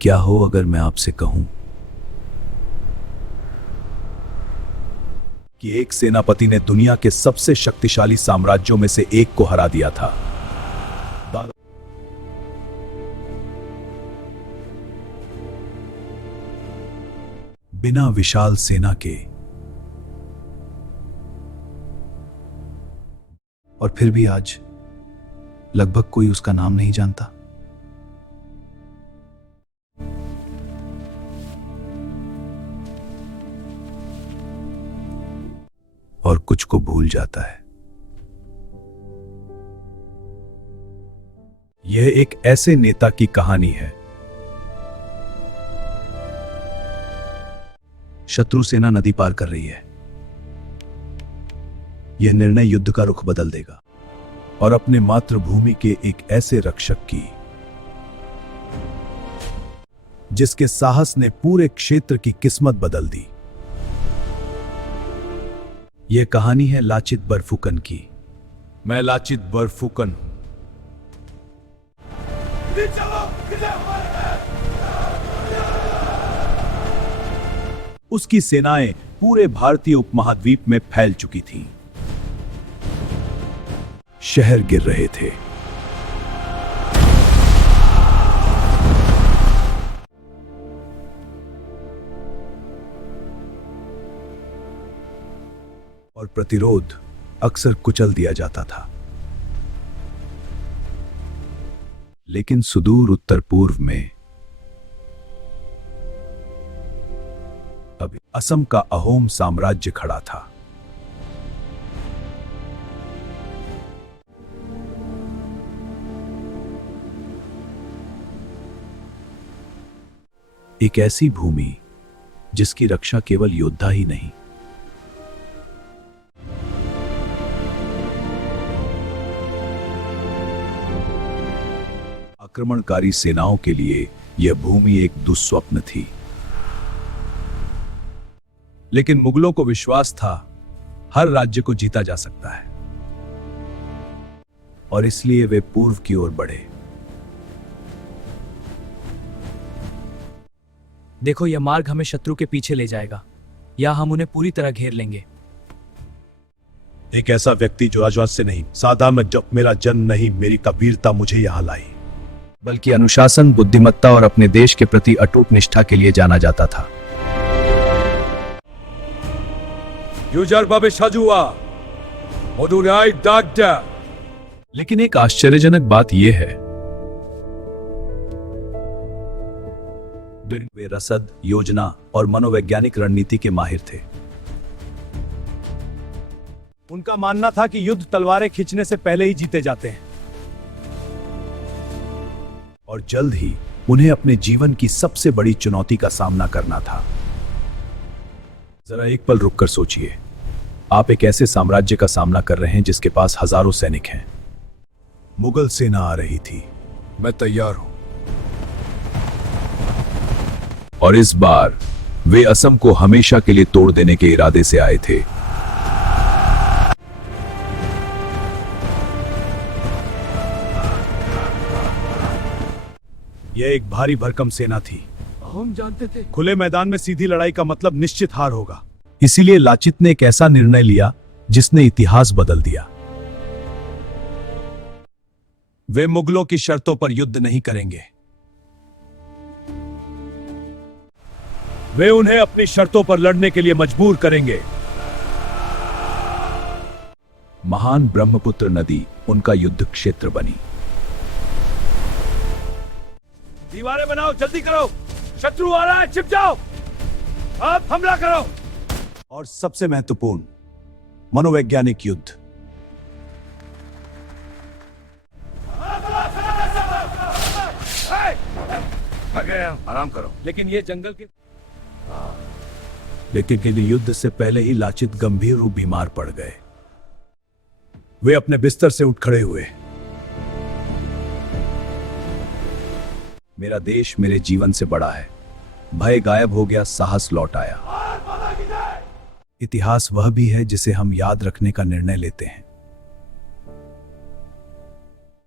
क्या हो अगर मैं आपसे कहूं कि एक सेनापति ने दुनिया के सबसे शक्तिशाली साम्राज्यों में से एक को हरा दिया था। बिना विशाल सेना के। और फिर भी आज लगभग कोई उसका नाम नहीं जानता। और कुछ को भूल जाता है। यह एक ऐसे नेता की कहानी है। शत्रु सेना नदी पार कर रही है। यह निर्णय युद्ध का रुख बदल देगा और अपने मातृभूमि के एक ऐसे रक्षक की, जिसके साहस ने पूरे क्षेत्र की किस्मत बदल दी। यह कहानी है लाचित बरफुकन की। मैं लाचित बरफुकन हूं। उसकी सेनाएं पूरे भारतीय उपमहाद्वीप में फैल चुकी थीं। शहर गिर रहे थे। और प्रतिरोध अक्सर कुचल दिया जाता था। लेकिन सुदूर उत्तर पूर्व में अभी असम का अहोम साम्राज्य खड़ा था। एक ऐसी भूमि जिसकी रक्षा केवल योद्धा ही नहीं, आक्रमणकारी सेनाओं के लिए यह भूमि एक दुस्वप्न थी। लेकिन मुगलों को विश्वास था हर राज्य को जीता जा सकता है, और इसलिए वे पूर्व की ओर बढ़े। देखो, यह मार्ग हमें शत्रु के पीछे ले जाएगा, या हम उन्हें पूरी तरह घेर लेंगे। एक ऐसा व्यक्ति जो राजवंश से नहीं, सादा में जब मेरा जन्म नहीं, मेरी कबीरता मुझे यहां लाई, बल्कि अनुशासन, बुद्धिमत्ता और अपने देश के प्रति अटूट निष्ठा के लिए जाना जाता था। लेकिन एक आश्चर्यजनक बात यह है, वे रसद, योजना और मनोवैज्ञानिक रणनीति के माहिर थे। उनका मानना था कि युद्ध तलवारें खींचने से पहले ही जीते जाते हैं, और जल्द ही उन्हें अपने जीवन की सबसे बड़ी चुनौती का सामना करना था। जरा एक पल रुककर सोचिए, आप एक ऐसे साम्राज्य का सामना कर रहे हैं जिसके पास हजारों सैनिक हैं। मुगल सेना आ रही थी। मैं तैयार हूं। और इस बार वे असम को हमेशा के लिए तोड़ देने के इरादे से आए थे। यह एक भारी भरकम सेना थी। हम जानते थे खुले मैदान में सीधी लड़ाई का मतलब निश्चित हार होगा। इसीलिए लाचित ने एक ऐसा निर्णय लिया जिसने इतिहास बदल दिया। वे मुगलों की शर्तों पर युद्ध नहीं करेंगे। वे उन्हें अपनी शर्तों पर लड़ने के लिए मजबूर करेंगे। महान ब्रह्मपुत्र नदी उनका युद्ध क्षेत्र बनी। दीवारें बनाओ, जल्दी करो, शत्रु आ रहा है, छिप जाओ, आप हमला करो। और सबसे महत्वपूर्ण, मनोवैज्ञानिक युद्ध। आराम करो। लेकिन ये जंगल के लेकिन युद्ध से पहले ही लाचित गंभीर रूप बीमार पड़ गए। वे अपने बिस्तर से उठ खड़े हुए। मेरा देश मेरे जीवन से बड़ा है। भय गायब हो गया, साहस लौट आया। इतिहास वह भी है जिसे हम याद रखने का निर्णय लेते हैं।